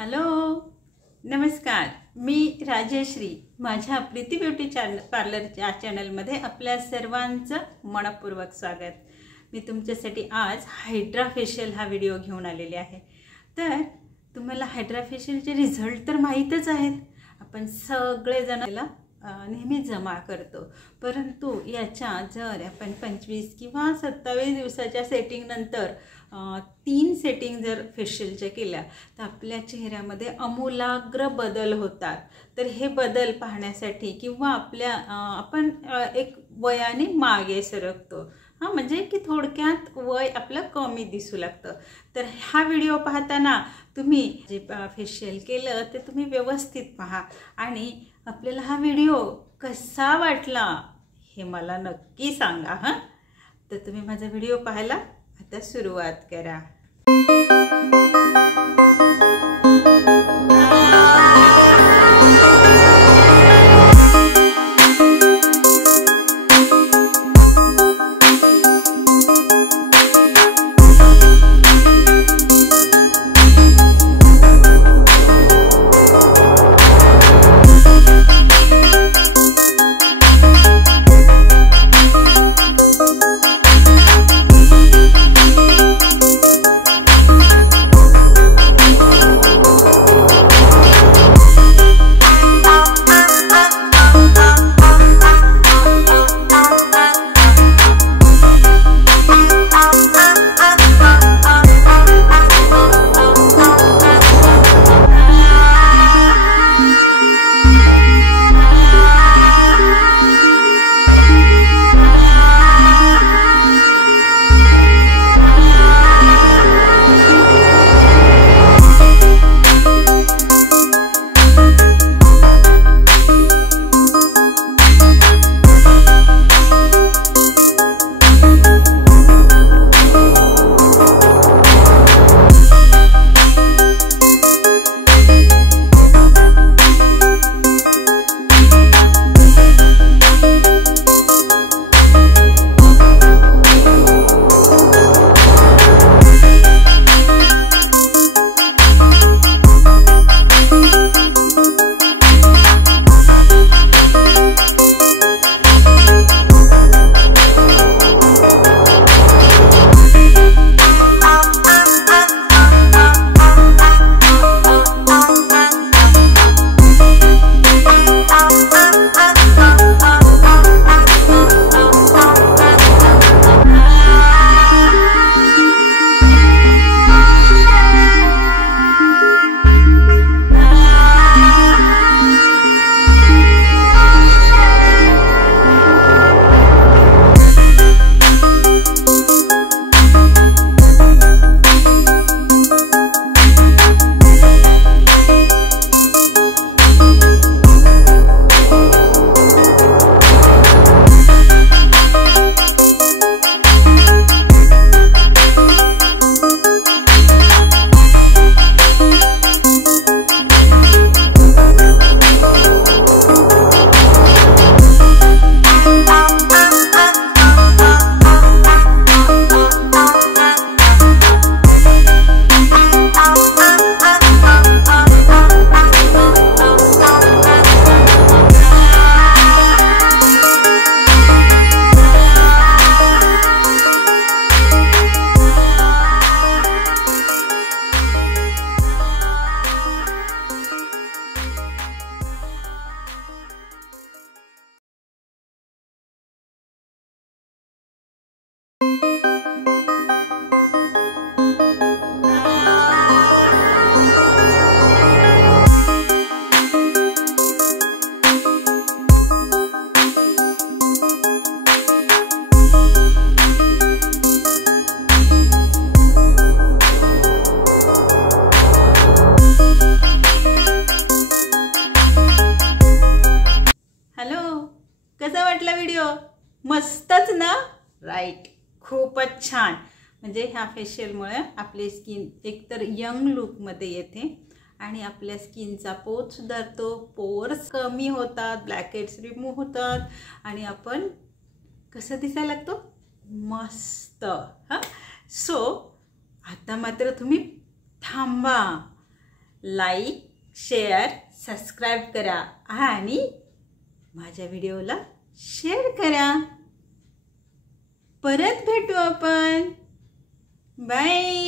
Hello नमस्कार, मी राजश्री माझ्या Preeti beauty पार्लरच्या चॅनलमध्ये आपल्या सर्वांचं मनपूर्वक स्वागत। मी तुमच्यासाठी आज हायड्रा फेशियल हा व्हिडिओ घेऊन आलेले आहे। तर तुम्हाला हायड्रा फेशियलचे रिझल्ट तर माहीतच आहेत, आपण सगळे जण याला नेहमी जमा करतो, परंतु याच्या जर आपण 25 किंवा 27 दिवसाच्या सेटिंग नंतर 3 सेटिंग जर फेशियलच्या केल्या तर आपल्या चेहऱ्यामध्ये आमूलाग्र बदल होतात। तर हे बदल पाहण्यासाठी किंवा आपल्या आपण एक वयाने मागे सरकतो, म्हणजे की थोडक्यात वय आपलं कमी दिसू लागतं। तर हा व्हिडिओ पाहताना तुम्ही जे फेशियल केलं ते तुम्ही व्यवस्थित पहा आणि आपल्याला हा व्हिडिओ कसा वाटला हे मला नक्की सांगा। तर तुम्ही माझा व्हिडिओ पाहायला आता सुरुवात करा। कसा वाटला व्हिडिओ? मस्तच ना? राईट, खूपच छान। म्हणजे ह्या फेशियलमुळे आपली स्किन एकतर यंग लुकमध्ये येते आणि आपल्या स्किनचा पोत सुधारतो, पोर्स कमी होतात, ब्लॅकहेड्स रिमूव्ह होतात आणि आपण कसं दिसायला लागतो? मस्त। सो आता मात्र तुम्ही थांबा, लाईक, शेअर, सबस्क्राईब करा आणि माझ्या व्हिडिओला शेअर करा. परत भेटू आपण. बाय.